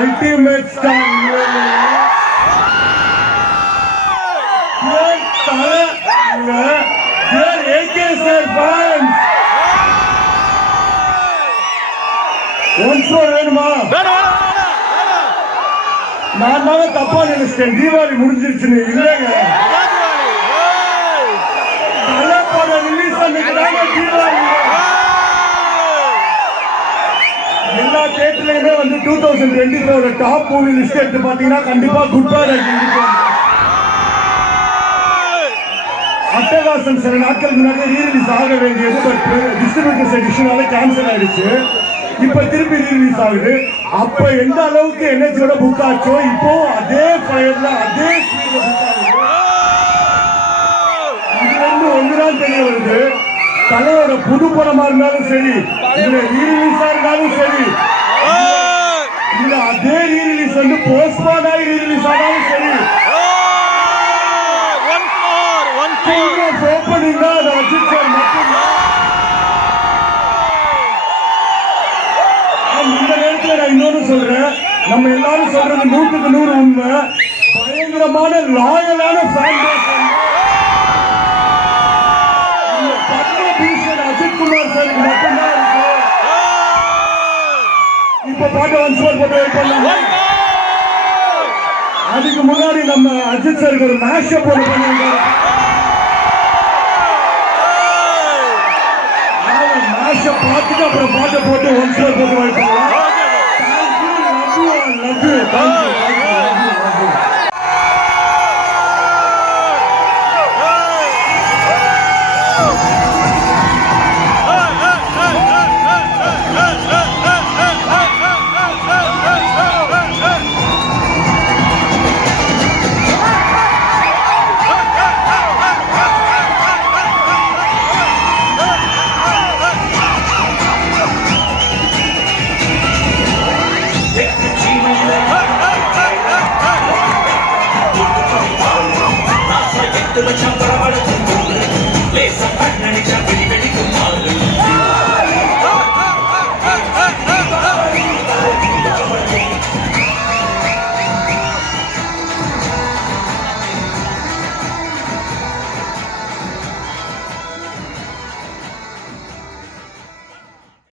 ultimate star dear AK sir fans once more வேணுமா நான் தான் தப்பா நினைச்சிட்டேன் தீபாவளி முடிஞ்சிருச்சுன்னு இல்லைங்க பட ரிலீஸ் பண்ணிக்கிறாங்க தீபாவளி எல்லா தேட்டர்லயுமே வந்து 2024 டாப் மூவி லிஸ்ட் எடுத்து பாத்தீங்கன்னா கண்டிப்பா குட் பை இருக்கும் அட்டகாசம் சில நாட்கள் முன்னாடி ரீரிலீஸ் ஆக வேண்டியது பட் டிஸ்ட்ரிபியூட்டர்ஸ் எடிஷனால கேன்சல் ஆயிடுச்சு இப்ப திருப்பி ரீரிலீஸ் ஆகுது அப்ப எந்த அளவுக்கு எனர்ஜியோட புக் ஆச்சோ இப்போ அதே ஃபயர்ல அதே ஸ்பீட்ல புக் ஆகுது இதுல இருந்து ஒன்றுதான் தெரிய வருது தலையோட புது படமா இருந்தாலும் சரி இல்ல ரீரிலீஸா இருந்தாலும் சரி இல்ல அதே ரீரிலீஸ் வந்து போஸ்ட்பான் ஆகி ரீரிலீஸ் ஆனாலும் சரி ஓப்பனிங் தான் அது அஜித் சார் மட்டும்தான் இந்த நேரத்தில் நான் இன்னொன்னு சொல்றேன் நம்ம எல்லாரும் சொல்றது 100% உண்மை பயங்கரமான லாயலான ஃபேன் பேஸ் பத்மபூஷன் அஜித் குமார் சாருக்கு மட்டும்தான் இருக்கு இப்ப பாட்டு ஒன்ஸ் போட்டு வெயிட் பண்ணலாம் அதுக்கு முன்னாடி நம்ம அஜித் சாருக்கு ஒரு மேஷப் போட்டு பண்ணிருக்காரு மேஷப் பார்த்துட்டு அப்புறம் பாட்டை போட்டு ஒன்ஸ் போட்டு வெயிட் பண்ணலாம் the